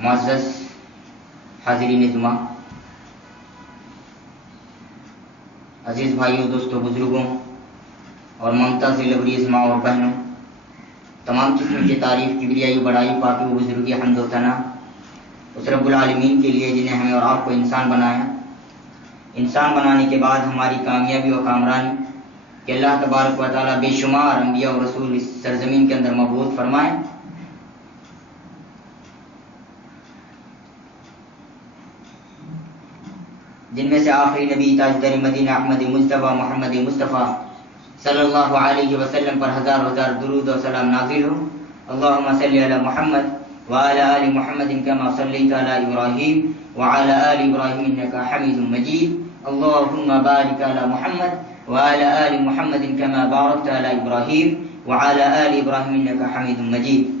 معزز حاضرین جمعہ، عزیز بھائیوں، دوستوں، بزرگوں اور ممتا سے لبریز ماں اور بہنوں، تمام قسم کی تعریف، کبریائی، بڑائی، پاکی و بزرگی، حمد و ثنا اس رب العالمین کے لیے جنہیں ہمیں اور آپ کو انسان بنایا۔ انسان بنانے کے بعد ہماری کامیابی و کامرانی کہ اللہ تبارک و تعالیٰ بے شمار انبیاء و رسول اس سرزمین کے اندر مبعوث فرمائے، جن میں سے آخری نبی تاجدار مدینہ احمد مجتبیٰ محمد مصطفیٰ صلی اللہ علیہ وسلم پر ہزار ہزار درود و سلام نازل ہو۔ اللہم صلی علی محمد وعلی آل محمد کما صلیت علی ابراہیم وعلی آل ابراہیم انکا حمید مجید۔ اللہم بارک علی محمد وعلی آل محمد کما بارکت علی ابراہیم وعلی آل ابراہیم انکا حمید مجید۔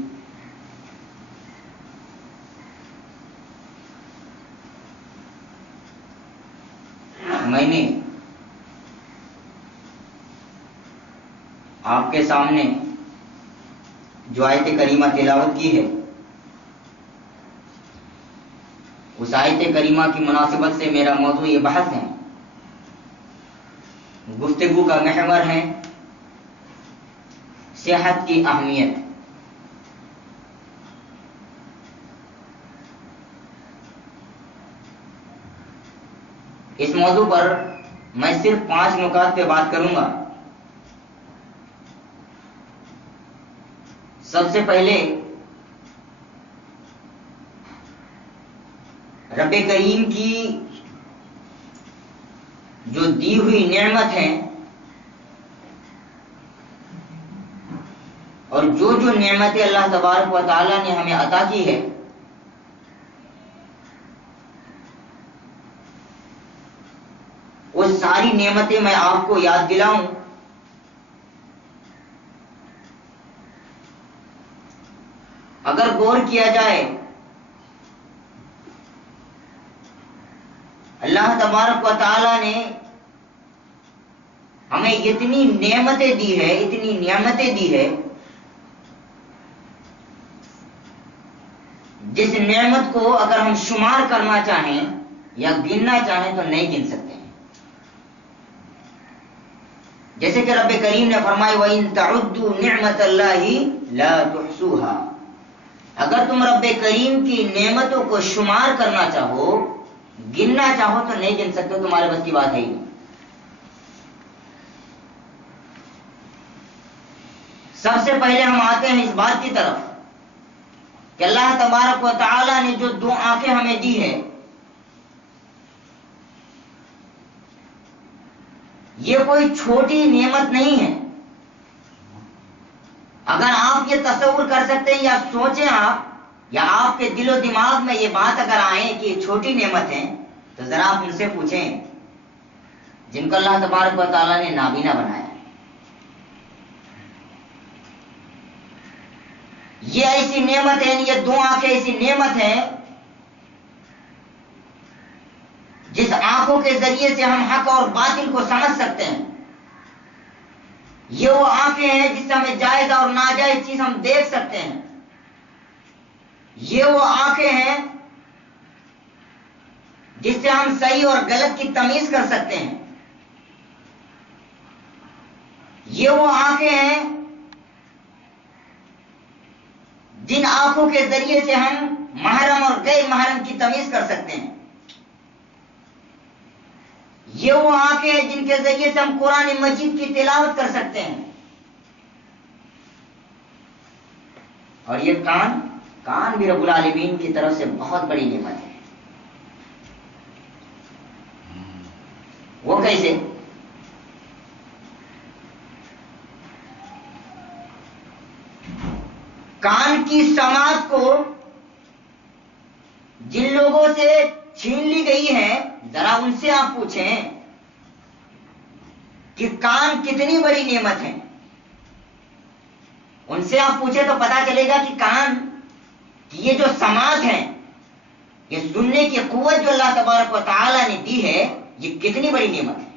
میں نے آپ کے سامنے جو آیت کریمہ تلاوت کی ہے، اس آیت کریمہ کی مناسبت سے میرا موضوع یہ بحث ہے، گفتگو کا محور ہے صحت کی اہمیت۔ اس موضوع پر میں صرف 5 نکات پہ بات کروں گا۔ سب سے پہلے رب کریم کی جو دی ہوئی نعمت ہے اور جو نعمتیں اللہ تبارک و تعالیٰ نے ہمیں عطا کی ہے، وہ ساری نعمتیں میں آپ کو یاد دلاؤں۔ اگر غور کیا جائے، اللہ تبارک و تعالیٰ نے ہمیں اتنی نعمتیں دی ہے، اتنی نعمتیں دی ہے، جس نعمت کو اگر ہم شمار کرنا چاہیں یا گننا چاہیں تو نہیں گن سکتے ہیں۔ جیسے کہ رب کریم نے فرمایا وَإِن تَعُدُّوا نِعْمَةَ اللَّهِ لَا تُحْصُوهَا، اگر تم رب کریم کی نعمتوں کو شمار کرنا چاہو، گننا چاہو تو نہیں گن سکتے، تمہارے بس کی بات ہے ہی۔ سب سے پہلے ہم آتے ہیں اس بات کی طرف کہ اللہ تبارک و تعالیٰ نے جو 2 آنکھیں ہمیں دی ہے، یہ کوئی چھوٹی نعمت نہیں ہے۔ اگر آپ یہ تصور کر سکتے ہیں یا سوچیں آپ، یا آپ کے دل و دماغ میں یہ بات اگر آئے کہ یہ چھوٹی نعمت ہے، تو ذرا آپ ان سے پوچھیں جن کو اللہ تبارک و تعالیٰ نے نابینا بنایا۔ یہ ایسی نعمت ہے، یہ 2 آنکھیں ایسی نعمت ہے جس آنکھوں کے ذریعے سے ہم حق اور باطل کو سمجھ سکتے ہیں۔ یہ وہ آنکھیں ہیں جس سے ہمیں جائز اور ناجائز چیز ہم دیکھ سکتے ہیں۔ یہ وہ آنکھیں ہیں جس سے ہم صحیح اور غلط کی تمیز کر سکتے ہیں۔ یہ وہ آنکھیں ہیں جن آنکھوں کے ذریعے سے ہم محرم اور غیر محرم کی تمیز کر سکتے ہیں۔ یہ وہ آنکھیں ہیں جن کے ذریعے سے ہم قرآن مجید کی تلاوت کر سکتے ہیں۔ اور یہ کان بھی رب العالمین کی طرف سے بہت بڑی نعمت ہے۔ وہ کیسے؟ کان کی سماعت کو جن لوگوں سے چھین لی گئی ہے، ذرا ان سے آپ پوچھیں کہ کان کتنی بڑی نعمت ہے۔ ان سے آپ پوچھیں تو پتا چلے گا کہ کان کی یہ جو سماعت ہے، یہ سننے کی قوت جو اللہ تبارک و تعالیٰ نے دی ہے، یہ کتنی بڑی نعمت ہے۔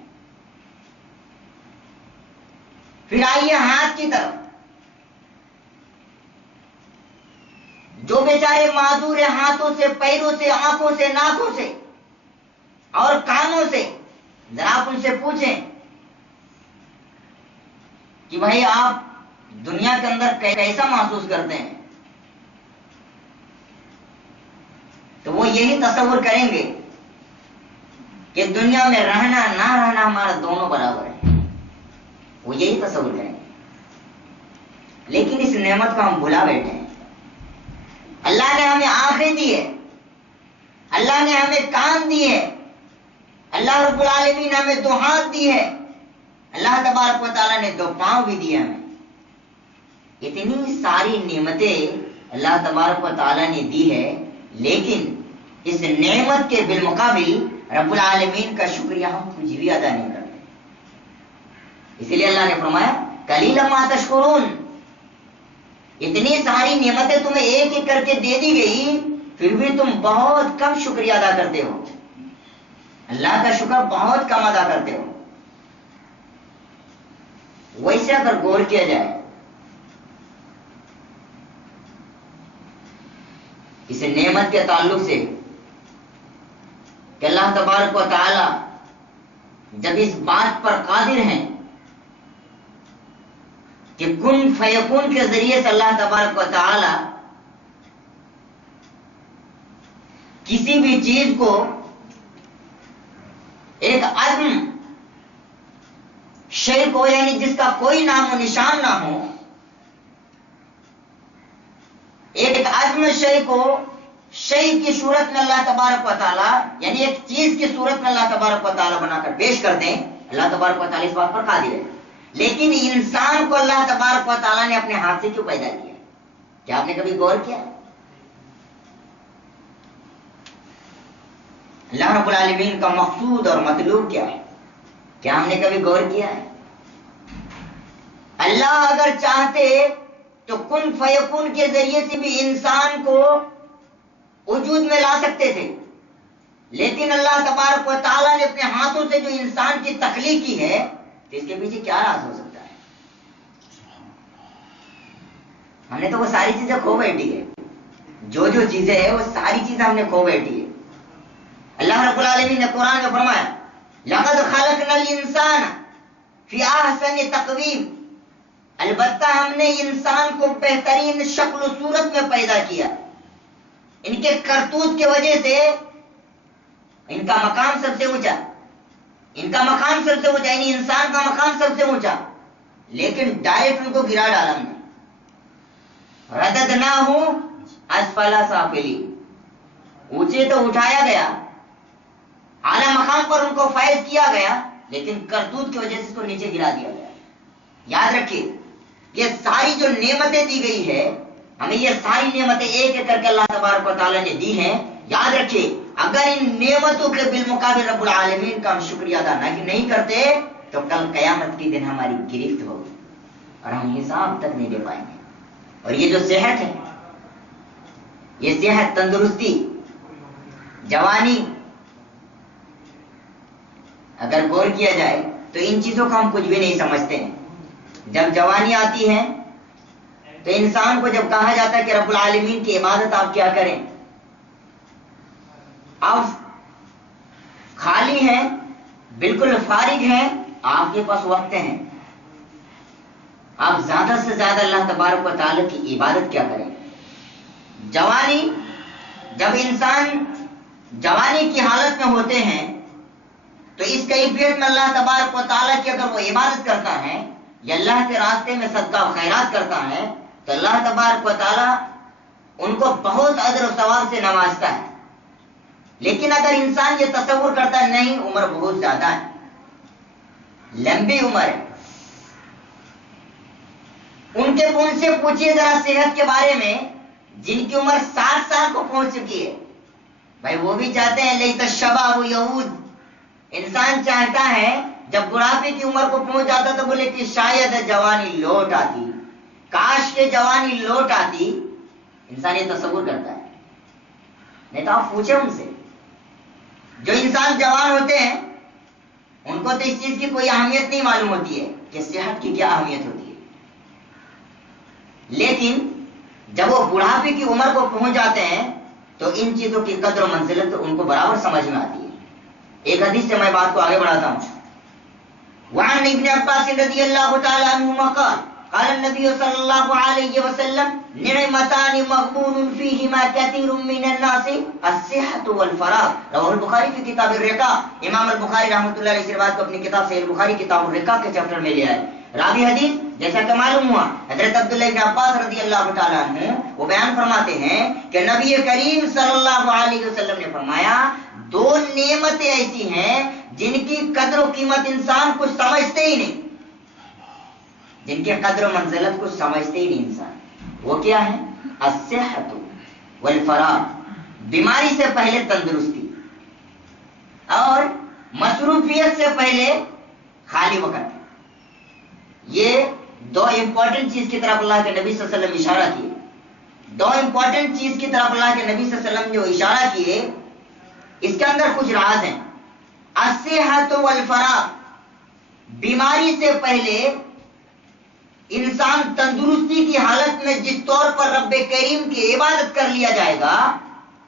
پھر آئیے ہاتھ کی طرف۔ جو بیچارے معذور ہیں ہاتھوں سے، پیروں سے، آنکھوں سے، ناکوں سے اور کانوں سے، ذرا آپ ان سے پوچھیں کہ بھائی آپ دنیا کے اندر کیسا محسوس کرتے ہیں، تو وہ یہی تصور کریں گے کہ دنیا میں رہنا نہ رہنا ہمارا دونوں برابر ہے، وہ یہی تصور کریں گے۔ لیکن اس نعمت کو ہم بھلا بیٹھے ہیں۔ اللہ نے ہمیں آنکھیں دی ہے، اللہ نے ہمیں کان دیے، اللہ رب العالمین نے ہمیں 2 ہاتھ دی ہے، اللہ تبارک و تعالیٰ نے 2 پاؤں بھی دیے ہمیں۔ اتنی ساری نعمتیں اللہ تبارک و تعالیٰ نے دی ہے، لیکن اس نعمت کے بالمقابل رب العالمین کا شکریہ ہم کچھ بھی ادا نہیں کرتے۔ اسی لیے اللہ نے فرمایا قلیلا ما تشکرون، اتنی ساری نعمتیں تمہیں ایک ایک کر کے دے دی گئی، پھر بھی تم بہت کم شکریہ ادا کرتے ہو، اللہ کا شکر بہت کم ادا کرتے ہو۔ ویسے اگر غور کیا جائے اس نعمت کے تعلق سے کہ اللہ تبارک و تعالی جب اس بات پر قادر ہیں کہ کن فیکون کے ذریعے سے اللہ تبارک و تعالی کسی بھی چیز کو ایک عدم شے کو، یعنی جس کا کوئی نام و نشان نہ ہو، ایک عدم شے کو شے کی صورت میں اللہ تبارک و تعالی، یعنی ایک چیز کی صورت میں اللہ تبارک و تعالی بنا کر پیش کر دیں، اللہ تبارک و تعالی اس بات پر قادر ہے۔ لیکن انسان کو اللہ تبارک و تعالی نے اپنے ہاتھ سے کیوں پیدا کیا؟ کیا آپ نے کبھی غور کیا؟ اللہ رب العالمین کا مقصود اور مطلوب کیا ہے؟ کیا ہم نے کبھی غور کیا ہے؟ اللہ اگر چاہتے تو کن فیکون کے ذریعے سے بھی انسان کو وجود میں لا سکتے تھے، لیکن اللہ تبارک و تعالیٰ نے اپنے ہاتھوں سے جو انسان کی تخلیق کی ہے، تو اس کے پیچھے کیا راز ہو سکتا ہے؟ ہم نے تو وہ ساری چیزیں کھو بیٹھی ہے، جو چیزیں ہیں وہ ساری چیزیں ہم نے کھو بیٹھی ہے۔ اللہ رب العالمین نے قرآن میں فرمایا لقد خلقنا الانسان فی احسن تقویم، البتہ ہم نے انسان کو بہترین شکل و صورت میں پیدا کیا۔ ان کے کرتوت کی وجہ سے ان کا مقام سب سے اونچا، یعنی انسان کا مقام سب سے اونچا، لیکن ڈائریکٹ ان کو گرا ڈالا ہم نے۔ رددناہ اسفل سافلین، اونچے تو اٹھایا گیا، اعلی مقام پر ان کو فائز کیا گیا، لیکن کرتوت کی وجہ سے اس کو نیچے گرا دیا گیا۔ یاد رکھیے یہ ساری جو نعمتیں دی گئی ہے ہمیں، یہ ساری نعمتیں ایک ایک کر کے اللہ تبارک و تعالیٰ نے دی ہیں۔ یاد رکھیے اگر ان نعمتوں کے بالمقابل رب العالمین کا ہم شکریہ ادا نہیں کرتے تو کل قیامت کے دن ہماری گرفت ہوگی اور ہم حساب تک نہیں دے پائیں گے۔ اور یہ جو صحت ہے، یہ صحت، تندرستی، جوانی، اگر غور کیا جائے تو ان چیزوں کو ہم کچھ بھی نہیں سمجھتے ہیں۔ جب جوانی آتی ہے تو انسان کو جب کہا جاتا ہے کہ رب العالمین کی عبادت آپ کیا کریں، آپ خالی ہیں، بالکل فارغ ہیں، آپ کے پاس وقت ہیں، آپ زیادہ سے زیادہ اللہ تبارک و تعالی کی عبادت کیا کریں۔ جوانی، جب انسان جوانی کی حالت میں ہوتے ہیں تو اس کیفیت میں اللہ تبارک و تعالیٰ کی اگر وہ عبادت کرتا ہے یا اللہ کے راستے میں صدقہ و خیرات کرتا ہے تو اللہ تبارک و تعالیٰ ان کو بہت اجر و ثواب سے نوازتا ہے۔ لیکن اگر انسان یہ تصور کرتا ہے نہیں عمر بہت زیادہ ہے، لمبی عمر ہے، ان سے پوچھئے ذرا صحت کے بارے میں، جن کی عمر 60 سال کو پہنچ چکی ہے، بھائی وہ بھی چاہتے ہیں لیت الشباب یعود، انسان چاہتا ہے جب بڑھاپے کی عمر کو پہنچ جاتا تو بولے کہ شاید جوانی لوٹ آتی، کاش کے جوانی لوٹ آتی۔ انسان یہ تصور کرتا ہے، نہیں تو آپ پوچھیں ان سے، جو انسان جوان ہوتے ہیں ان کو تو اس چیز کی کوئی اہمیت نہیں معلوم ہوتی ہے کہ صحت کی کیا اہمیت ہوتی ہے، لیکن جب وہ بڑھاپے کی عمر کو پہنچ جاتے ہیں تو ان چیزوں کی قدر و منزلت ان کو برابر سمجھ میں آتی ہے. ایک حدیث سے میں بات کو آگے بڑھاتا ہوں. وعن ابن عباس رضی اللہ تعالی عنہما قال قال النبي صلی اللہ علیہ وسلم نعمتان مغبون فیہما کثیر من الناس الصحۃ والفراغ. رواه البخاری فی کتاب الرقاق. امام البخاری رحمۃ اللہ علیہ اس روایت کو اپنی کتاب صحیح البخاری کتاب الرقاق کے چیپٹر میں لیا ہے. راوی حدیث جیسا کہ معلوم ہوا حضرت عبداللہ بن عباس رضی اللہ تعالیٰ عنہ وہ بیان فرماتے ہیں کہ نبی کریم صلی اللہ علیہ وسلم نے فرمایا دو نعمتیں ایسی ہیں جن کی قدر و قیمت انسان کچھ سمجھتے ہی نہیں, جن کے قدر و منزلت کچھ سمجھتے ہی نہیں انسان. وہ کیا ہے؟ الصحۃ والفراغ, بیماری سے پہلے تندرستی اور مصروفیت سے پہلے خالی وقت. یہ دو امپورٹنٹ چیز کی طرف اللہ کے نبی صلی اللہ علیہ وسلم اشارہ کیے. دو امپورٹنٹ چیز کی طرف اللہ کے نبی صلی اللہ علیہ وسلم جو اشارہ کیے اس کے اندر کچھ راز ہیں. الصحۃ والفراغ, بیماری سے پہلے انسان تندرستی کی حالت میں جس طور پر رب کریم کی عبادت کر لیا جائے گا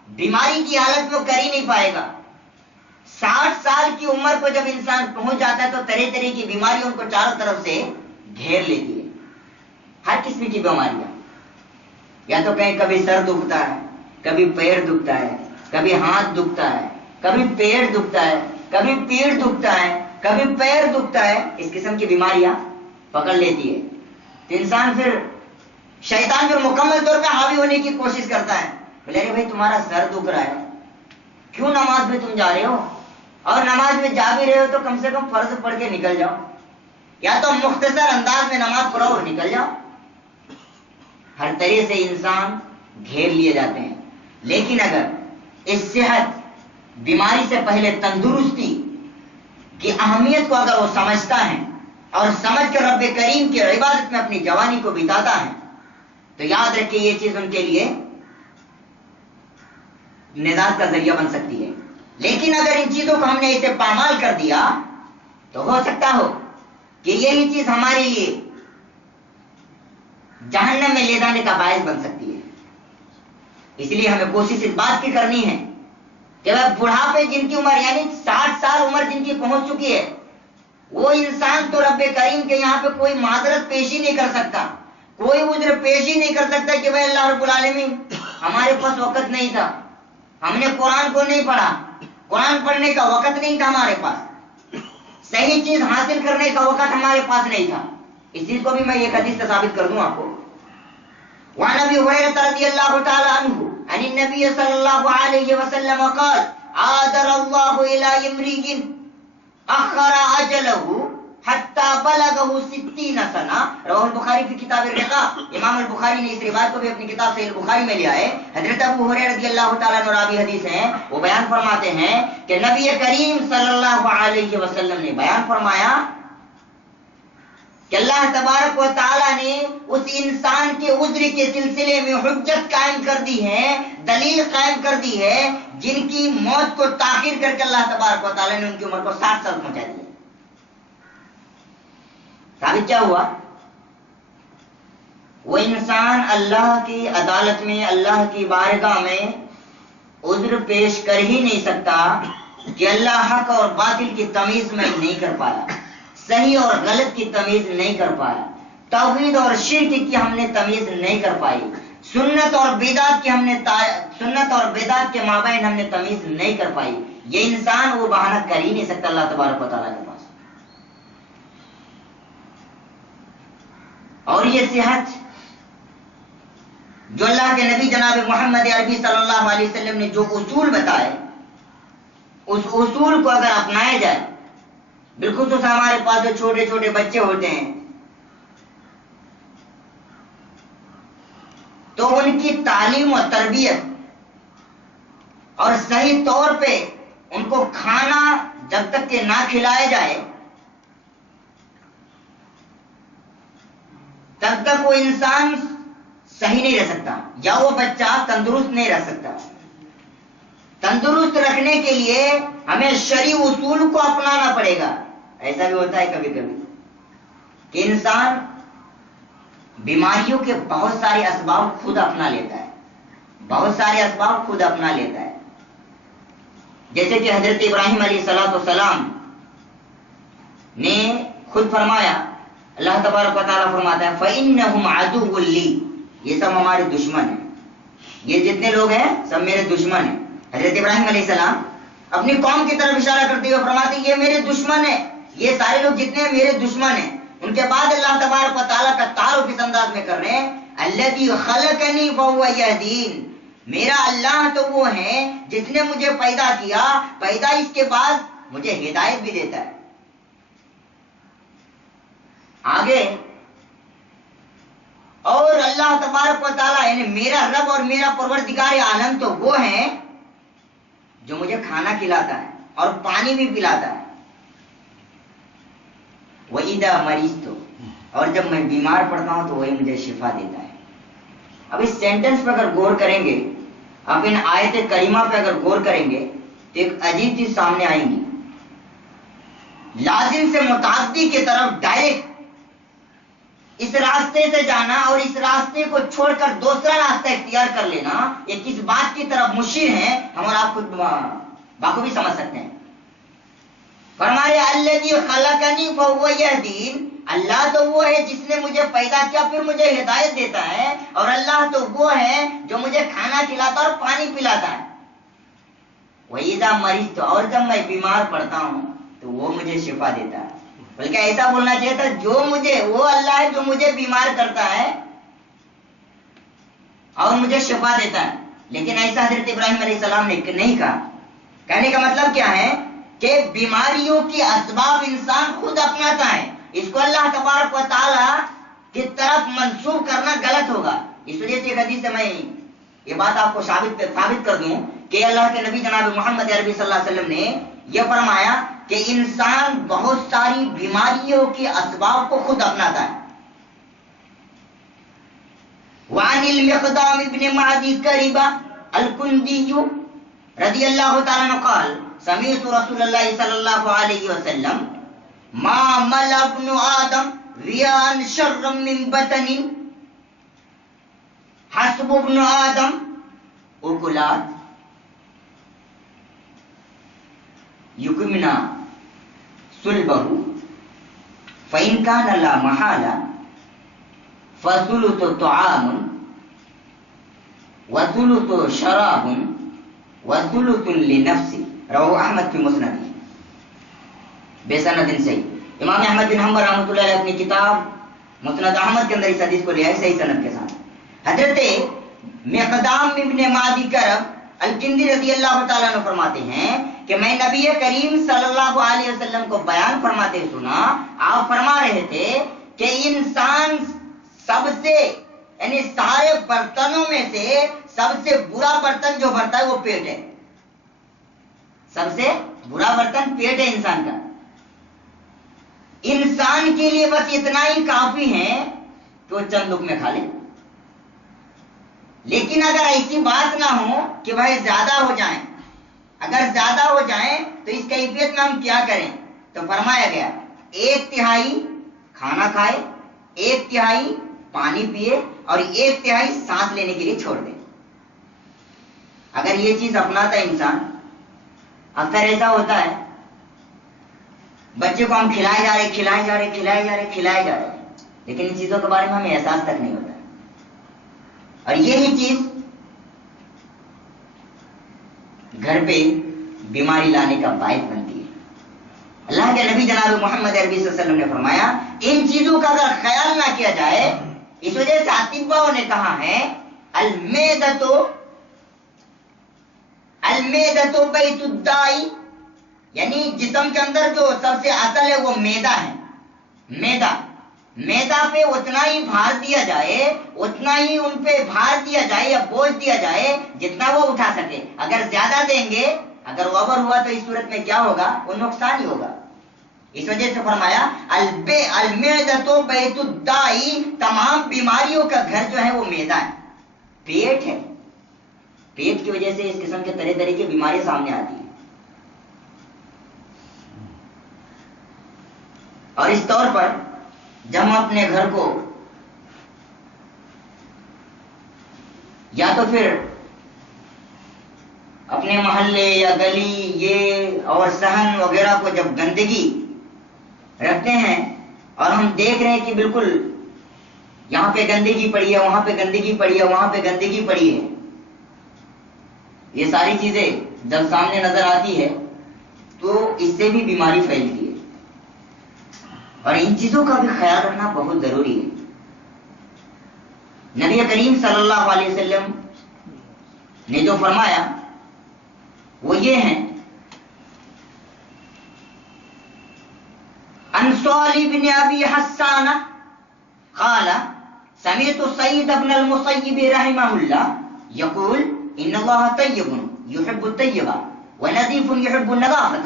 بیماری کی حالت میں کر ہی نہیں پائے گا. 60 سال کی عمر کو جب انسان پہنچ جاتا ہے تو طرح طرح کی بیماریوں کو چاروں طرف سے گھیر لیتی ہے. ہر قسم کی بیماریاں, یا تو کہیں کبھی سر دکھتا ہے, کبھی پیر دکھتا ہے, کبھی ہاتھ دکھتا ہے, کبھی پیٹ دکھتا ہے, کبھی پیٹ دکھتا ہے, کبھی پیر دکھتا ہے. اس قسم کی بیماریاں پکڑ لیتی ہے تو انسان پھر شیطان پھر مکمل طور پہ حاوی ہونے کی کوشش کرتا ہے. بولے ارے بھائی تمہارا سر دکھ رہا ہے, کیوں نماز میں تم جا رہے ہو, اور نماز میں جا بھی رہے ہو تو کم سے کم فرض پڑھ کے نکل جاؤ, یا تو مختصر انداز میں نماز پڑھو اور نکل جاؤ. ہر طرح سے انسان گھیر لیے جاتے ہیں. لیکن اگر اس صحت, بیماری سے پہلے تندرستی کی اہمیت کو اگر وہ سمجھتا ہے اور سمجھ کر رب کریم کی عبادت میں اپنی جوانی کو بتاتا ہے تو یاد رکھیں یہ چیز ان کے لیے نجات کا ذریعہ بن سکتی ہے. لیکن اگر ان چیزوں کو ہم نے اسے پامال کر دیا تو ہو سکتا ہو کہ یہی چیز ہمارے لیے جہنم میں لے جانے کا باعث بن سکتی ہے. اس لیے ہمیں کوشش اس بات کی کرنی ہے کہ بڑھاپے جن کی عمر یعنی 60 سال عمر جن کی پہنچ چکی ہے وہ انسان تو رب کریم کے یہاں پہ کوئی معذرت پیش ہی نہیں کر سکتا, کوئی عذر پیش ہی نہیں کر سکتا کہ بھائی اللہ رب العالمین ہمارے پاس وقت نہیں تھا, ہم نے قرآن کو نہیں پڑھا, قرآن پڑھنے کا وقت نہیں تھا ہمارے پاس, صحیح چیز حاصل کرنے کا وقت ہمارے پاس نہیں تھا. اس چیز کو بھی میں ایک حدیث سے ثابت کر دوں آپ کو. وعن ابی ہریرہ رضی اللہ تعالی عنہ عن النبی صلی اللہ علیہ وسلم قال عادر اللہ الی امرئ اخر اجلہ حتی بلغہ 60 سنہ. رواه البخاری فی کتاب الرقاق. امام البخاری نے اس روایت کو بھی اپنی کتاب صحیح البخاری میں لیا ہے. حضرت ابو ہریرہ رضی اللہ تعالیٰ عنہ راوی حدیث ہیں, وہ بیان فرماتے ہیں کہ نبی کریم صلی اللہ علیہ وسلم نے بیان فرمایا کہ اللہ تبارک و تعالیٰ نے اس انسان کے عذر کے سلسلے میں حجت قائم کر دی ہے, دلیل قائم کر دی ہے, جن کی موت کو تاخیر کر کے اللہ تبارک و تعالیٰ نے ان کی عمر کو 60 سال پہنچا دیا. ثابت کیا ہوا؟ وہ انسان اللہ کی عدالت میں, اللہ کی بارگاہ میں عذر پیش کر ہی نہیں سکتا کہ اللہ حق اور باطل کی تمیز میں نہیں کر پایا, صحیح اور غلط کی تمیز نہیں کر پایا, توحید اور شرک کی ہم نے تمیز نہیں کر پائی, سنت اور بدعت کی سنت اور بدعت کے مابین ہم نے تمیز نہیں کر پائی. یہ انسان وہ بہانہ کر ہی نہیں سکتا اللہ تبارک و تعالیٰ کے پاس. اور یہ صحت جو اللہ کے نبی جناب محمد عربی صلی اللہ علیہ وسلم نے جو اصول بتائے اس اصول کو اگر اپنایا جائے, بالخصوص ہمارے پاس جو چھوٹے چھوٹے بچے ہوتے ہیں تو ان کی تعلیم و تربیت اور صحیح طور پہ ان کو کھانا جب تک کہ نہ کھلایا جائے تب تک وہ انسان صحیح نہیں رہ سکتا, یا وہ بچہ تندرست نہیں رہ سکتا. تندرست رکھنے کے لیے ہمیں شرعی اصول کو اپنانا پڑے گا. ایسا بھی ہوتا ہے کبھی کبھی کہ انسان بیماریوں کے بہت سارے اسباب خود اپنا لیتا ہے، بہت سارے اسباب خود اپنا لیتا ہے. جیسے کہ حضرت ابراہیم علیہ السلام نے خود فرمایا، اللہ تبارک و تعالیٰ فرماتا ہے فَإِنَّهُمْ عَدُوٌّ لِّي، یہ سب ہمارے دشمن ہیں، یہ جتنے لوگ ہیں سب میرے دشمن ہیں. حضرت ابراہیم علیہ السلام اپنی قوم کی طرف اشارہ کرتے ہوئے فرماتے ہیں یہ میرے دشمن ہیں، یہ سارے لوگ جتنے ہیں میرے دشمن ہیں. ان کے بعد اللہ تبارک و تعالیٰ کا تعارف اس انداز میں کر رہے ہیں، الذی خلقنی فہو یہدین، میرا اللہ تو وہ ہے جس نے مجھے پیدا کیا، پیدا اس کے بعد مجھے ہدایت بھی دیتا ہے. آگے اور اللہ تبارک و تعالیٰ یعنی میرا رب اور میرا پروردگار عالم تو وہ ہے جو مجھے کھانا کھلاتا ہے اور پانی بھی پلاتا ہے. وَإِذَا مَرِضْتُ، اور جب میں بیمار پڑتا ہوں تو وہی مجھے شفا دیتا ہے. اب اس سینٹنس پہ اگر غور کریں گے، آپ ان آیت کریمہ پہ اگر غور کریں گے تو ایک عجیب چیز سامنے آئیں گی. لازم سے متعدی کی طرف ڈائریکٹ اس راستے سے جانا اور اس راستے کو چھوڑ کر دوسرا راستہ اختیار کر لینا، یہ کس بات کی طرف مشیر ہے ہم اور آپ خود بخوبی سمجھ سکتے ہیں. فرمائے الذی خلقنی فہو یہدین، اللہ تو وہ ہے جس نے مجھے پیدا کیا پھر مجھے ہدایت دیتا ہے، اور اللہ تو وہ ہے جو مجھے کھانا کھلاتا اور پانی پلاتا ہے. وَإِذَا مَرِضْتُ، اور جب میں بیمار پڑتا ہوں تو وہ مجھے شفا دیتا ہے. بلکہ ایسا بولنا چاہیے تھا وہ اللہ ہے جو مجھے بیمار کرتا ہے اور مجھے شفا دیتا ہے. لیکن ایسا حضرت ابراہیم علیہ السلام نے نہیں کہا. کہنے کا مطلب کیا ہے کہ بیماریوں کی اسباب انسان خود اپناتا ہے، اس کو اللہ تبارک و تعالیٰ کی طرف منسوب کرنا غلط ہوگا. اس وجہ سے ایک حدیث سے میں یہ بات آپ کو ثابت کر دوں کہ اللہ کے نبی جناب محمد عربی صلی اللہ علیہ وسلم نے یہ فرمایا کہ انسان بہت ساری بیماریوں کے اسباب کو خود اپناتا ہے. وعن المقدام ابن معدی کربہ الکندی رضی اللہ تعالیٰ عنہ قال سمعت رسول اللہ صلی اللہ علیہ وسلم ما ملأ ابن آدم وعاء شرا من بطن حسب ابن آدم اکلات یکمنا صلبہ فإن كان لا محالہ فثلث طعام وثلث شراب وثلث لنفس. رواه احمد فی مسند بسند صحیح. امام احمد بن حنبل رحمۃ اللہ علیہ اپنی کتاب مسند احمد کے اندر اس حدیث کو لیا ہے صحیح سند کے ساتھ. حضرت مقدام ابن معدی کرب الکندی رضی اللہ تعالیٰ عنہ فرماتے ہیں کہ میں نبی کریم صلی اللہ علیہ وسلم کو بیان فرماتے سنا. آپ فرما رہے تھے کہ انسان سب سے یعنی سارے برتنوں میں سے سب سے برا برتن جو بھرتا ہے وہ پیٹ ہے. سب سے برا برتن پیٹ ہے انسان کا. انسان کے لیے بس اتنا ہی کافی ہے کہ وہ چند لقمے کھا لے. لیکن اگر ایسی بات نہ ہو کہ بھائی زیادہ ہو جائیں، اگر زیادہ ہو جائیں تو اس کیفیت میں ہم کیا کریں؟ تو فرمایا گیا 1/3 کھانا کھائے، 1/3 پانی پیے اور 1/3 سانس لینے کے لیے چھوڑ دے. اگر یہ چیز اپناتا ہے انسان، اکثر ایسا ہوتا ہے بچے کو ہم کھلائے جا رہے لیکن ان چیزوں کے بارے میں ہمیں احساس تک نہیں ہوتا. اور یہی چیز گھر پہ بیماری لانے کا باعث بنتی ہے. اللہ کے نبی جناب محمد عربی صلی اللہ علیہ وسلم نے فرمایا ان چیزوں کا اگر خیال نہ کیا جائے، اس وجہ سے اطباء نے کہا ہے المیدۃ بیت الدائی، یعنی جسم کے اندر جو سب سے اصل ہے وہ میدا ہے. میدا پہ اتنا ہی بھار دیا جائے، اتنا ہی ان پہ بھار دیا جائے یا بوجھ دیا جائے جتنا وہ اٹھا سکے. اگر زیادہ دیں گے، اگر اوور ہوا تو اس صورت میں کیا ہوگا؟ وہ نقصان ہی ہوگا. اس وجہ سے فرمایا المیدۃ بیت الدائی، تمام بیماریوں کا گھر جو ہے وہ میدا ہے، پیٹ ہے. پیٹ کی وجہ سے اس قسم کے طرح طرح کی بیماریاں سامنے آتی ہیں. اور اس طور پر جب ہم اپنے گھر کو یا تو پھر اپنے محلے یا گلی یہ اور صحن وغیرہ کو جب گندگی رکھتے ہیں اور ہم دیکھ رہے ہیں کہ بالکل یہاں پہ گندگی پڑی ہے، وہاں پہ گندگی پڑی ہے، وہاں پہ گندگی پڑی ہے، یہ ساری چیزیں جب سامنے نظر آتی ہے تو اس سے بھی بیماری پھیلتی ہے، اور ان چیزوں کا بھی خیال رکھنا بہت ضروری ہے۔ نبی کریم صلی اللہ علیہ وسلم نے جو فرمایا وہ یہ ہیں، عن صالح بن ابی حسان قال سمعت سعید بن المسیب رحمہ اللہ یقول ان اللہ طیب یحب الطیب ونظیف یحب النظافۃ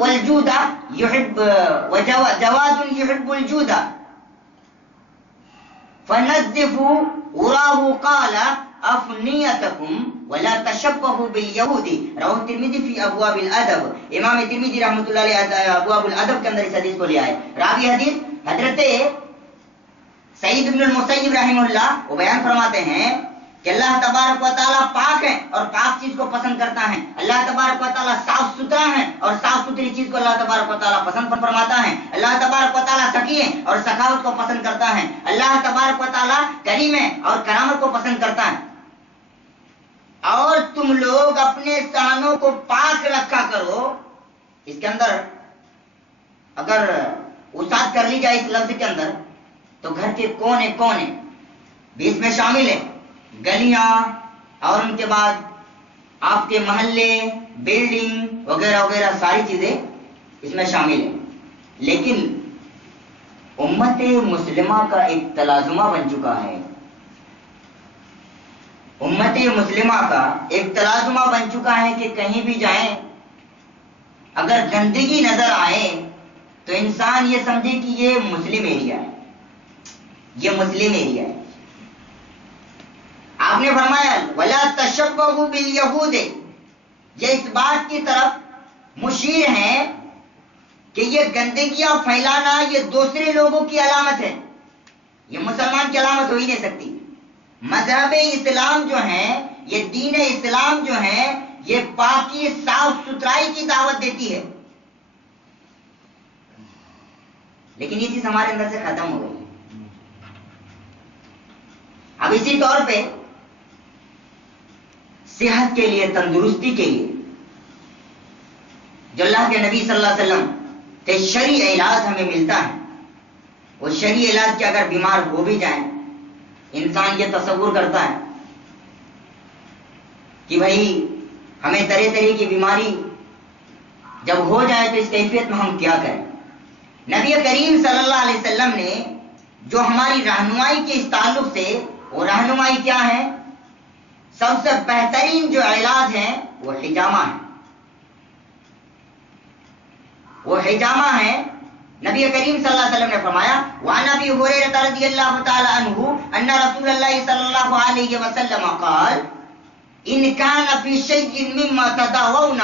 والجود يحب وجواد يحب الجود فنظفوا وراه قال افنیتکم ولا تشبهوا باليهود رواه الترمذی فی ابواب الادب۔ امام ترمذی رحمۃ اللہ علیہ ابواب الادب کے اندر اس حدیث کو لے آئے۔ راوی حدیث حضرت سعید بن المسیب رحمہ اللہ وہ بیان فرماتے ہیں کہ اللہ تبارک و تعالیٰ پاک ہے اور پاک چیز کو پسند کرتا ہے، اللہ تبارک و تعالیٰ صاف ستھرا ہے اور صاف ستھری چیز کو اللہ تبارک و تعالیٰ پسند فرماتا ہے، اللہ تبارک و تعالیٰ سخی ہے اور سخاوت کو پسند کرتا ہے، اللہ تبارک و تعالیٰ کریم ہے اور کرامت کو پسند کرتا ہے، اور تم لوگ اپنے صحنوں کو پاک رکھا کرو۔ اس کے اندر اگر وسعت کر لی جائے اس لفظ کے اندر تو گھر کے کونے کونے بھی اس میں شامل ہے، گلیاں اور ان کے بعد آپ کے محلے، بلڈنگ وغیرہ وغیرہ ساری چیزیں اس میں شامل ہیں۔ لیکن امت مسلمہ کا ایک تلازمہ بن چکا ہے، امت مسلمہ کا ایک تلازمہ بن چکا ہے کہ کہیں بھی جائیں اگر گندگی نظر آئے تو انسان یہ سمجھے کہ یہ مسلم ایریا ہے، یہ مسلم ایریا ہے۔ آپ نے فرمایا وَلَا تَشَبَّهُ بِالْيَهُودِ، یہ اس بات کی طرف مشیر ہیں کہ یہ گندگیاں پھیلانا یہ دوسرے لوگوں کی علامت ہے، یہ مسلمان کی علامت ہو ہی نہیں سکتی۔ مذہب اسلام جو ہے، یہ دین اسلام جو ہے، یہ پاکی صاف ستھرائی کی دعوت دیتی ہے، لیکن یہ چیز ہمارے اندر سے ختم ہو گئی۔ اب اسی طور پہ صحت کے لیے، تندرستی کے لیے جو اللہ کے نبی صلی اللہ علیہ وسلم کے شرعی علاج ہمیں ملتا ہے، وہ شرعی علاج کے اگر بیمار ہو بھی جائیں انسان یہ تصور کرتا ہے کہ بھائی ہمیں طرح طرح کی بیماری جب ہو جائے تو اس کیفیت میں ہم کیا کریں۔ نبی کریم صلی اللہ علیہ وسلم نے جو ہماری رہنمائی کے اس تعلق سے، وہ رہنمائی کیا ہے؟ سب سے بہترین جو علاج ہے وہ حجامہ ہے، وہ حجامہ ہے۔ نبی کریم صلی اللہ علیہ وسلم نے فرمایا وعن ابی ہریرہ رضی اللہ تعالی عنہ ان رسول اللہ صلی اللہ علیہ وسلم قال ان کان فی شیء مما تداوون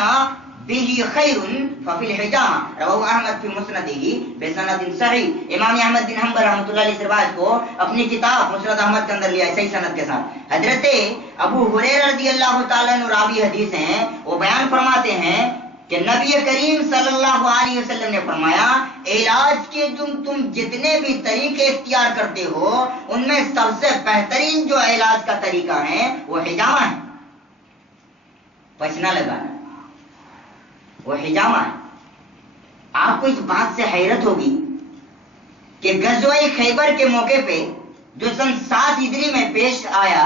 به خیر ففی الحجامہ رواه احمد فی مسندہ بسند صحیح۔ امام احمد بن حنبل رحمۃ اللہ علیہ اس روایت کو اپنی کتاب مسند احمد کے اندر لیا ہے صحیح سند کے ساتھ۔ حضرت ابو ہریرہ رضی اللہ تعالی عنہ راوی حدیث ہیں، وہ بیان فرماتے ہیں کہ نبی کریم صلی اللہ علیہ وسلم نے فرمایا علاج کے تم جتنے بھی طریقے اختیار کرتے ہو ان میں سب سے بہترین جو علاج کا طریقہ ہے وہ حجامہ ہے، پچنا لگانا، وہ حجامہ ہے۔ آپ کو اس بات سے حیرت ہوگی کہ غزوہ خیبر کے موقع پہ جو سن 7 ہجری میں پیش آیا،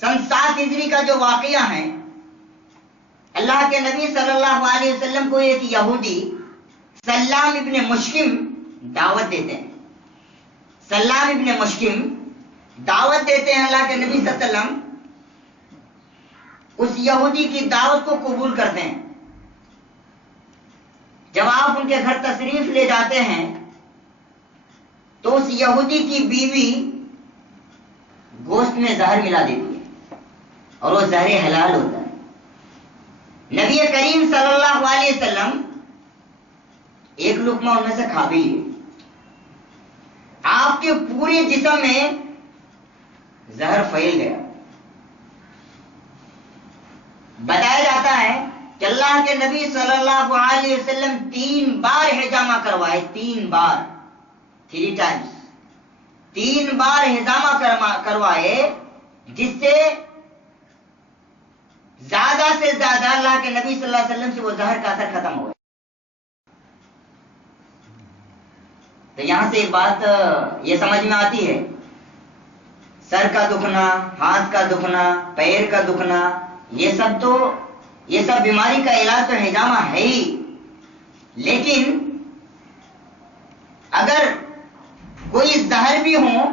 سن 7 ہجری کا جو واقعہ ہے، اللہ کے نبی صلی اللہ علیہ وسلم کو ایک یہودی سلام ابن مشکم دعوت دیتے ہیں، سلام ابن مشکم دعوت دیتے ہیں اللہ کے نبی صلی اللہ علیہ وسلم اس یہودی کی دعوت کو قبول کرتے ہیں۔ جب آپ ان کے گھر تشریف لے جاتے ہیں تو اس یہودی کی بیوی گوشت میں زہر ملا دیتی ہے اور وہ زہر حلال ہوتا ہے۔ نبی کریم صلی اللہ علیہ وسلم ایک لقمہ ان میں سے کھا بھی لیے، آپ کے پورے جسم میں زہر پھیل گیا. بتایا جاتا ہے کہ اللہ کے نبی صلی اللہ علیہ وسلم 3 بار حجامہ کروائے. 3 بار، 3 ٹائمز، 3 بار حجامہ کروائے، جس سے زیادہ سے زیادہ اللہ کے نبی صلی اللہ علیہ وسلم سے وہ زہر کا اثر ختم ہوا. تو یہاں سے ایک بات یہ سمجھ میں آتی ہے، سر کا دکھنا، ہاتھ کا دکھنا، پیر کا دکھنا، یہ سب بیماری کا علاج تو حجامہ ہے ہی. لیکن اگر کوئی زہر بھی ہو،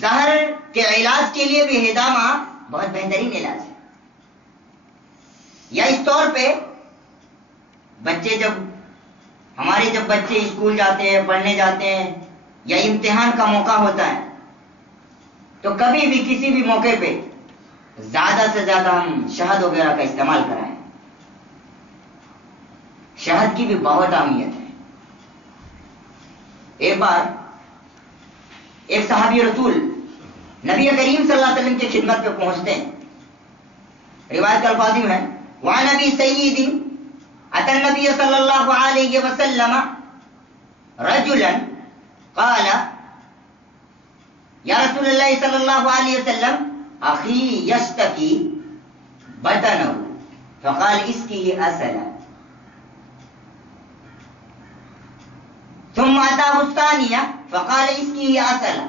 زہر کے علاج کے لیے بھی حجامہ بہت بہترین علاج ہے. یا اس طور پہ جب بچے اسکول جاتے ہیں، پڑھنے جاتے ہیں، یا امتحان کا موقع ہوتا ہے، تو کبھی بھی کسی بھی موقع پہ زیادہ سے زیادہ ہم شہد وغیرہ کا استعمال کرائیں. شہد کی بھی بہت اہمیت ہے. ایک بار ایک صحابی رسول نبی کریم صلی اللہ علیہ وسلم کی خدمت پہ پہنچتے ہیں. روایت کا الفاظ یوں ہے: وعن ابی سعید اتى النبي صلی اللہ علیہ وسلم رجلا قال یا رسول اللہ صلی اللہ علیہ وسلم اخی یشتکی بدنہ فقال اسقه عسلا ثم اتاه الثانیہ فقال اسقه عسلا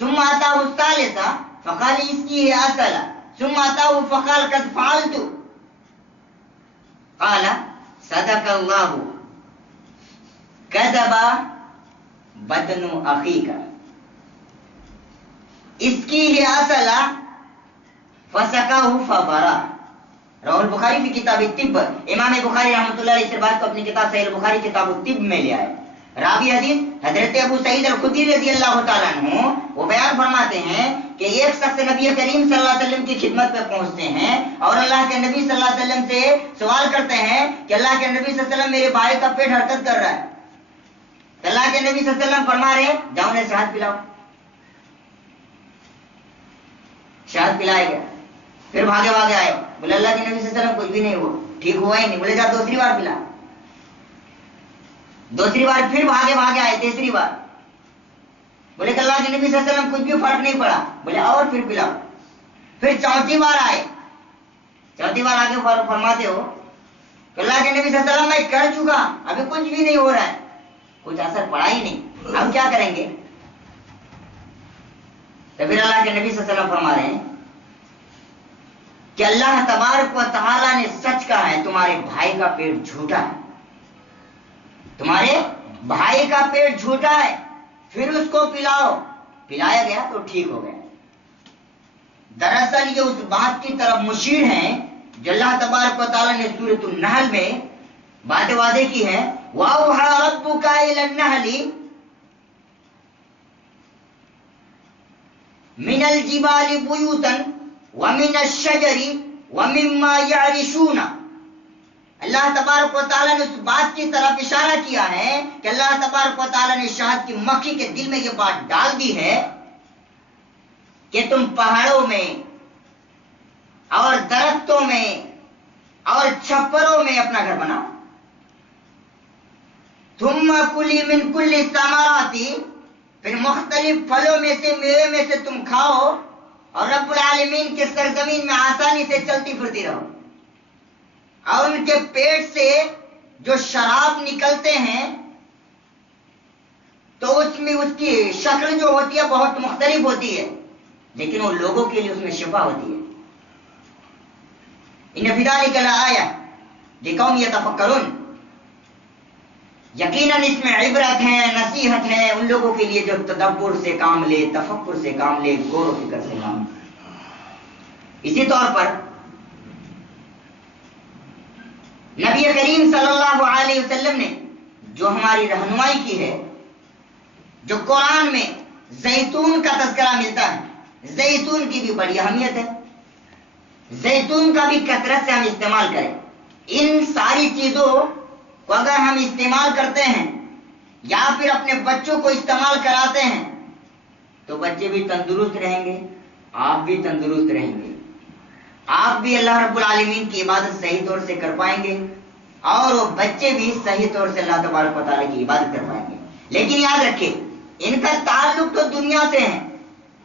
ثم اتاه الثالثہ فقال اسقه عسلا ثم اتاه فقال قد فعلت قال صدق اللہ كذب بدن اخیک اسقه عسلا فسقاه فبرا. رواه البخاری فی کتاب الطب. امام بخاری رحمۃ اللہ علیہ اس بات کو اپنی کتاب صحیح البخاری کتاب الطب میں لے آئے. راوی حدیث حضرت ابو سعید الخدری رضی اللہ تعالیٰ عنہ وہ بیان فرماتے ہیں کہ ایک شخص نبی کریم صلی اللہ علیہ وسلم کی خدمت پہ پہنچتے ہیں اور اللہ کے نبی صلی اللہ علیہ وسلم سے سوال کرتے ہیں کہ اللہ کے نبی صلی اللہ علیہ وسلم میرے بھائی کا پیٹ حرکت کر رہا ہے. تو اللہ کے نبی صلی اللہ علیہ وسلم فرما رہے ہیں جاؤ انہیں شہد پلاؤ. شہد پلائے گیا. پھر بھاگے آئے، بولے اللہ کے نبی صلی اللہ علیہ وسلم کچھ بھی نہیں ہوا، ٹھیک ہوا ہی نہیں. بولے جا دوسری بار پلا. دوسری بار پھر بھاگے آئے. تیسری بار بولے کہ اللہ کے نبی صلی اللہ علیہ وسلم کچھ بھی فرق نہیں پڑا. بولے اور پھر پلاؤ. پھر چوتھی بار آئے. چوتھی بار آگے فرماتے ہو کہ اللہ کے نبی صلی اللہ علیہ وسلم میں کر چکا، ابھی کچھ بھی نہیں ہو رہا ہے، کچھ اثر پڑا ہی نہیں، اب کیا کریں گے؟ تو پھر اللہ کے نبی صلی اللہ علیہ وسلم فرما رہے ہیں کہ اللہ تبارک و تعالیٰ نے سچ کہا ہے تمہارے بھائی کا پیٹ جھوٹا ہے. تمہارے بھائی کا پیٹ جھوٹا ہے، پھر اس کو پلاؤ. پلایا گیا تو ٹھیک ہو گیا. دراصل یہ اس بات کی طرف مشیر ہیں جو اللہ تبارک و تعالیٰ نے سورۃ النحل میں بات واضح کی ہے. وَأَوْحَىٰ رَبُّكَ إِلَى النَّحْلِ مِنَ الْجِبَالِ بُيُوتًا وَمِنَ الشَّجَرِ وَمِمَّا يَعْرِشُونَ. اللہ تبارک و تعالیٰ نے اس بات کی طرف اشارہ کیا ہے کہ اللہ تبارک و تعالیٰ نے شہد کی مکھی کے دل میں یہ بات ڈال دی ہے کہ تم پہاڑوں میں اور درختوں میں اور چھپروں میں اپنا گھر بناؤ. ثم کلی من کل الثمرات، پھر مختلف پھلوں میں سے میوے میں سے تم کھاؤ اور رب العالمین کے سرزمین میں آسانی سے چلتی پھرتی رہو. اور ان کے پیٹ سے جو شراب نکلتے ہیں تو اس میں اس کی شکل جو ہوتی ہے بہت مختلف ہوتی ہے، لیکن وہ لوگوں کے لیے اس میں شفا ہوتی ہے. ان فی ذلک لآیۃ لقوم یتفکرون. یقیناً اس میں عبرت ہے، نصیحت ہے ان لوگوں کے لیے جو تدبر سے کام لے، تفکر سے کام لے، غور و فکر سے کام لے. اسی طور پر نبی کریم صلی اللہ علیہ وسلم نے جو ہماری رہنمائی کی ہے، جو قرآن میں زیتون کا تذکرہ ملتا ہے، زیتون کی بھی بڑی اہمیت ہے. زیتون کا بھی کثرت سے ہم استعمال کریں. ان ساری چیزوں کو اگر ہم استعمال کرتے ہیں یا پھر اپنے بچوں کو استعمال کراتے ہیں تو بچے بھی تندرست رہیں گے، آپ بھی تندرست رہیں گے، آپ بھی اللہ رب العالمین کی عبادت صحیح طور سے کر پائیں گے، اور وہ بچے بھی صحیح طور سے اللہ تبارک و تعالیٰ کی عبادت کر پائیں گے۔ لیکن یاد رکھیں، ان کا تعلق تو دنیا سے ہے،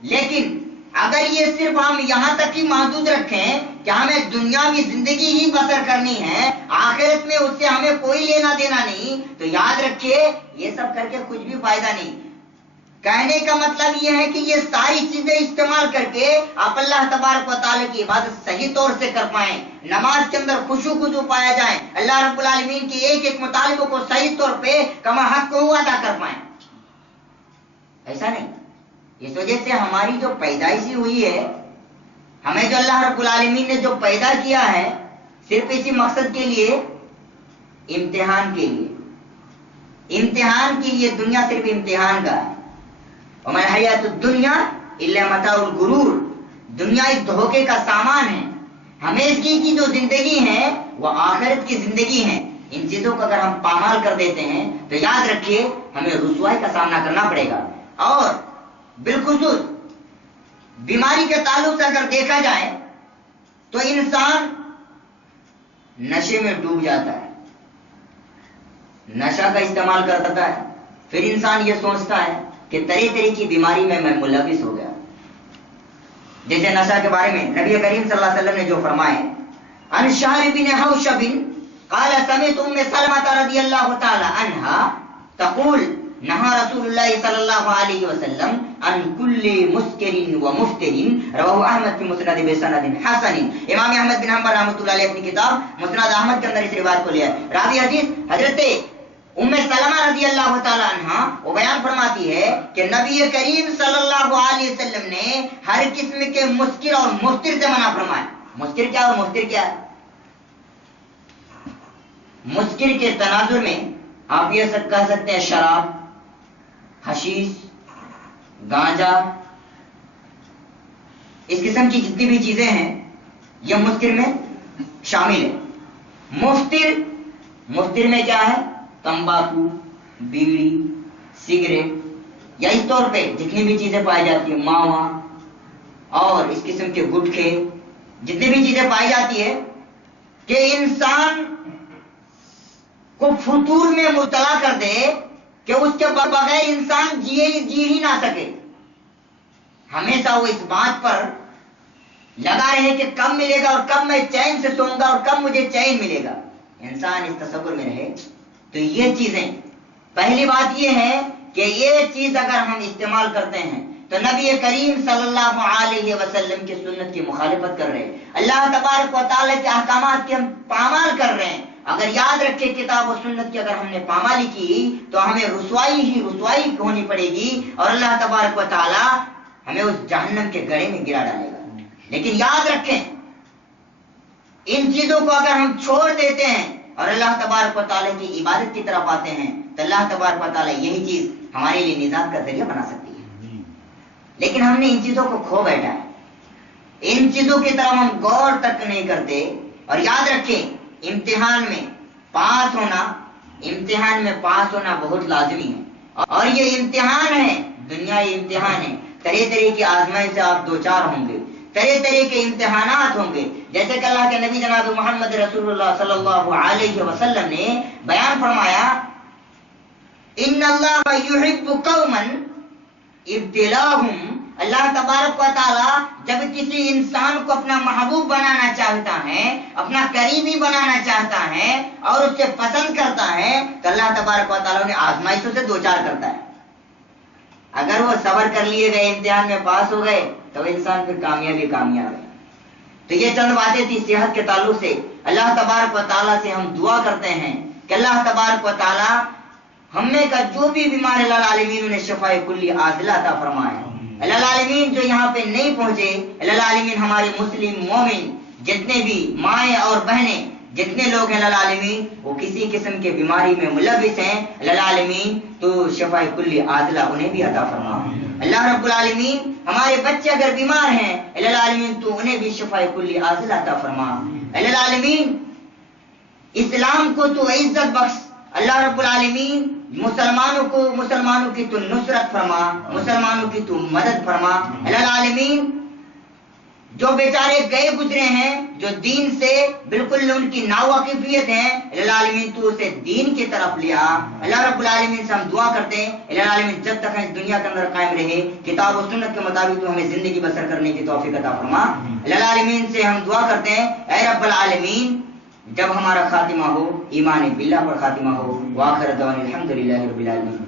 لیکن اگر یہ صرف ہم یہاں تک ہی محدود رکھیں کہ ہمیں دنیاوی زندگی ہی بسر کرنی ہے، آخرت میں اس سے ہمیں کوئی لینا دینا نہیں، تو یاد رکھیے یہ سب کر کے کچھ بھی فائدہ نہیں۔ کہنے کا مطلب یہ ہے کہ یہ ساری چیزیں استعمال کر کے آپ اللہ تبارک و تعالیٰ کی عبادت صحیح طور سے کر پائیں، نماز کے اندر خشوع پایا جائیں، اللہ رب العالمین کی ایک ایک مطالبوں کو صحیح طور پہ کما حق کو ادا کر پائیں۔ ایسا نہیں، اس وجہ سے ہماری جو پیدائشی ہوئی ہے، ہمیں جو اللہ رب العالمین نے جو پیدا کیا ہے، صرف اسی مقصد کے لیے، امتحان کے لیے، امتحان کے لیے۔ دنیا صرف امتحان کا ہے۔ وَمَا الْحَيَاةُ الدُّنْيَا إِلَّا مَتَاعُ الْغُرُورِ، دنیا ایک دھوکے کا سامان ہے۔ ہمیشگی کی جو زندگی ہے وہ آخرت کی زندگی ہے۔ ان چیزوں کو اگر ہم پامال کر دیتے ہیں تو یاد رکھیے ہمیں رسوائی کا سامنا کرنا پڑے گا۔ اور بالخصوص بیماری کے تعلق سے اگر دیکھا جائے تو انسان نشے میں ڈوب جاتا ہے، نشہ کا استعمال کرتا ہے، پھر انسان یہ سوچتا ہے کہ طرح طرح کی بیماری میں ملوث ہو گیا۔ جیسے نشہ کے بارے میں نبی کریم صلی اللہ علیہ وسلم نے جو فرمائے، ان شہر بن حوشب قال سمعت ام سلمہ رضی اللہ تعالی عنہا تقول نہا رسول اللہ صلی اللہ علیہ وسلم ان کل مسکر و مفتر، رواہ احمد کی مسند بسند حسن۔ امام احمد بن حنبل رحمۃ اللہ علیہ اپنی کتاب مسند احمد کے اندر اس روایت کو لیا ہے۔ راوی حدیث حضرت ام سلمہ رضی اللہ تعالی عنہ وہ بیان فرماتی ہے کہ نبی کریم صلی اللہ علیہ وسلم نے ہر قسم کے مسکر اور مفتر سے منع فرمایا۔ مسکر کیا اور مفتر کیا ہے؟ مسکر کے تناظر میں آپ یہ سب کہہ سکتے ہیں شراب، حشیش، گانجا، اس قسم کی جتنی بھی چیزیں ہیں یہ مسکر میں شامل ہے۔ مفتر میں کیا ہے؟ تمباکو، بیڑی، سگریٹ، یا اس طور پہ جتنی بھی چیزیں پائی جاتی ہیں، ماوا اور اس قسم کے گٹکے، جتنی بھی چیزیں پائی جاتی ہے کہ انسان کو فطور میں مبتلا کر دے کہ اس کے بغیر انسان جی ہی نہ سکے۔ ہمیشہ وہ اس بات پر لگا رہے کہ کب ملے گا اور کب میں چین سے سوؤں گا اور کب مجھے چین ملے گا، انسان اس تصور میں رہے۔ تو یہ چیزیں، پہلی بات یہ ہے کہ یہ چیز اگر ہم استعمال کرتے ہیں تو نبی کریم صلی اللہ علیہ وسلم کی سنت کی مخالفت کر رہے ہیں، اللہ تبارک و تعالیٰ کے احکامات کی ہم پامال کر رہے ہیں۔ اگر یاد رکھے کتاب و سنت کی اگر ہم نے پامالی کی تو ہمیں رسوائی ہونی پڑے گی، اور اللہ تبارک و تعالیٰ ہمیں اس جہنم کے گڑھے میں گرا ڈالے گا۔ لیکن یاد رکھیں ان چیزوں کو اگر ہم چھوڑ دیتے ہیں اور اللہ تبارک و تعالیٰ کی عبادت کی طرف آتے ہیں تو اللہ تبارک و تعالیٰ یہی چیز ہمارے لیے نجات کا ذریعہ بنا سکتی ہے۔ لیکن ہم نے ان چیزوں کو کھو بیٹھا ہے، ان چیزوں کی طرف ہم غور تک نہیں کرتے۔ اور یاد رکھیں امتحان میں پاس ہونا بہت لازمی ہے، اور یہ امتحان ہے، دنیا یہ امتحان ہے، طرح طرح کی آزمائش سے آپ دوچار ہوں گے، طرح طرح کے امتحانات ہوں گے۔ جیسے کہ اللہ کے نبی جناب محمد رسول اللہ صلی اللہ علیہ وسلم نے بیان فرمایا، ان اللہ یحب قوما ابتلاہم، اللہ تبارک و تعالیٰ جب کسی انسان کو اپنا محبوب بنانا چاہتا ہے، اپنا قریبی بنانا چاہتا ہے اور اس سے پسند کرتا ہے تو اللہ تبارک و تعالیٰ نے آزمائشوں سے دوچار کرتا ہے۔ اگر وہ صبر کر لیے گئے، امتحان میں پاس ہو گئے تو انسان پھر کامیاب ہے۔ تو یہ چند باتیں تھی صحت کے تعلق سے۔ اللہ تبارک و تعالیٰ سے ہم دعا کرتے ہیں کہ اللہ تبارک و تعالیٰ ہمیں کا جو بھی بیمار اللہ العالمین نے شفائے کلی عاجلہ عطا فرمائے۔ اللہ العالمین جو یہاں پہ نہیں پہنچے، اللہ العالمین ہمارے مسلم مومن جتنے بھی مائیں اور بہنیں جتنے لوگ ہیں اللہ العالمین وہ کسی قسم کے بیماری میں ملوث ہیں، اللہ العالمین تو شفائے کلی عاجلہ انہیں بھی عطا فرما۔ اللہ رب العالمین ہمارے بچے اگر بیمار ہیں اللہ العالمین تو انہیں بھی شفائے کلی عاجلہ عطا فرما۔ اللہ العالمین اسلام کو تو عزت بخش، اللہ رب العالمین مسلمانوں کی تو نصرت فرما، مسلمانوں کی تو مدد فرما۔ اللہ العالمین جو بیچارے گئے گزرے ہیں، جو دین سے بالکل ان کی ناواقفیت ہیں، الہ العالمین تو اسے دین کی طرف لیا۔ اللہ رب العالمین سے ہم دعا کرتے ہیں الہ العالمین جب تک ہم اس دنیا کے اندر قائم رہے کتاب و سنت کے مطابق تو ہمیں زندگی بسر کرنے کی توفیق عطا فرما۔ الہ العالمین سے ہم دعا کرتے ہیں اے رب العالمین جب ہمارا خاتمہ ہو ایمان باللہ پر خاتمہ ہو۔ وآخر دعوانا الحمدللہ رب العالمین۔